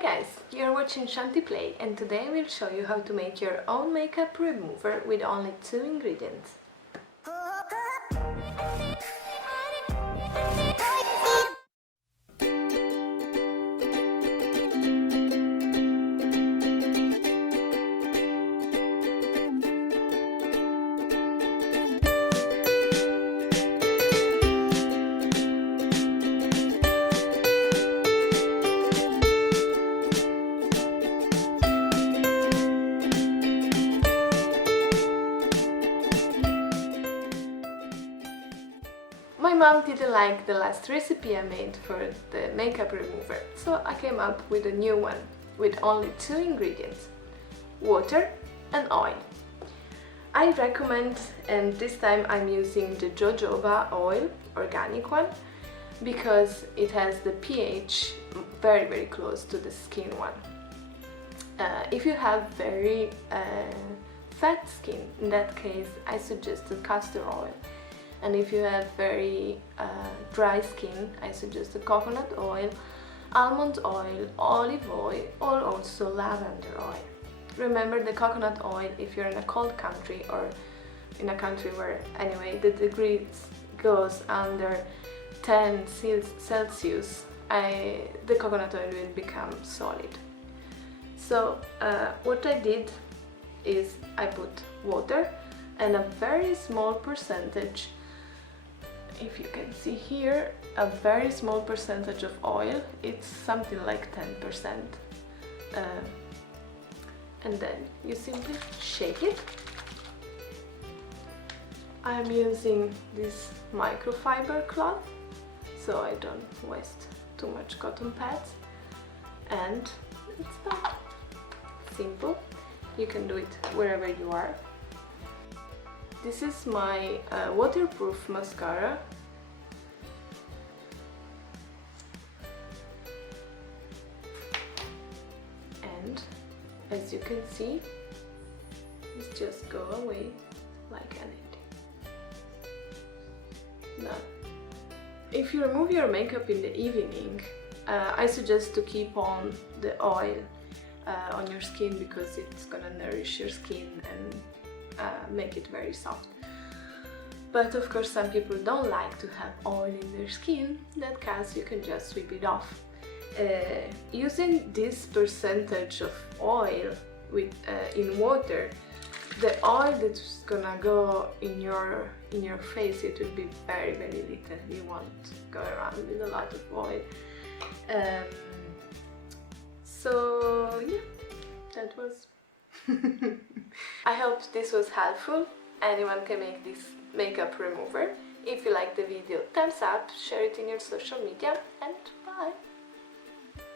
guys, you're watching shantiPlay and today I will show you how to make your own makeup remover with only 2 ingredients. My mom didn't like the last recipe I made for the makeup remover, so I came up with a new one with only 2 ingredients, water and oil. I recommend, and this time I'm using the jojoba oil, organic one, because it has the pH very close to the skin one. If you have very fat skin, in that case I suggest the castor oil. And if you have very dry skin, I suggest the coconut oil, almond oil, olive oil, or also lavender oil. Remember the coconut oil if you're in a cold country or in a country where anyway the degrees goes under 10 Celsius, the coconut oil will become solid. So what I did is I put water and a very small percentage, if you can see here, a very small percentage of oil. It's something like 10%. And then you simply shake it. I'm using this microfiber cloth, so I don't waste too much cotton pads. And it's done. Simple. You can do it wherever you are. This is my waterproof mascara. And as you can see, it's just go away like anything. Now, if you remove your makeup in the evening, I suggest to keep on the oil on your skin because it's gonna nourish your skin and make it very soft. But of course some people don't like to have oil in their skin. In that case you can just sweep it off. Using this percentage of oil in water, the oil that's gonna go in your face, it will be very little. You won't go around with a lot of oil. So yeah, that was I hope this was helpful. Anyone can make this makeup remover. If you like the video, thumbs up, share it in your social media, and bye!